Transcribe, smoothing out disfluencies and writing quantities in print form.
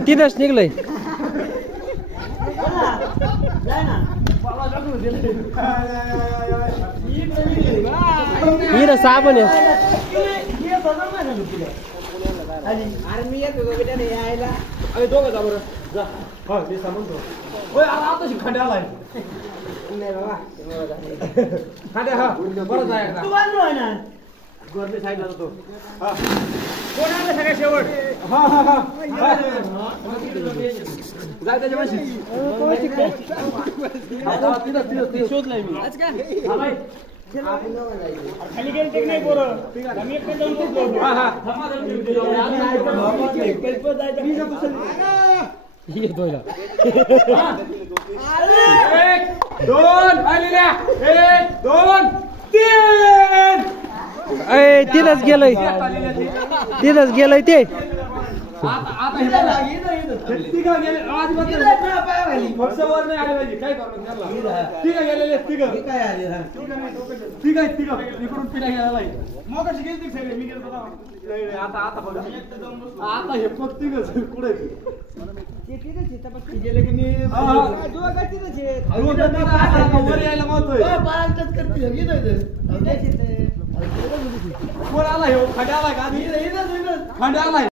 तीनच निघलंय हिरा साबण आहे अरे मी येतो बेटा यायला अरे दोघं जा बरं जा हा मी सांगतो ओय आता खंड्या आलाय नाही बाबा खंड्या हा बरं जा एकदा तू बांधलो आहे ना गोरली साईडला जातो हा कोण आलं सगळ्या शेवट हा हा हा जाय त्याच्या पाशी तिथं शोधलाय मी आज काय हा भाई खाली गेले नाही पोरं आम्ही एकटे जाऊन बसलो हा हा येतोय ना एक दोन आलेल्या एक दोन तीन अय तीनच गेलंय तीनच गेलंय ते आता हे बघा तिघं गेले आजूबाजूला फरसावर नाही आले पाहिजे काय करणार त्याला तिघं गेलेले तिघं काय आले तिघं इकडून पिढा गेलेला आहे मगाशी गेलते सगळे मी गेलो आता आता बघा आता हे फक्त तिघं कुठे गेले की मी वर यायला मावतोय कोण आला हे खंड्या आलाय का खंड्या आलाय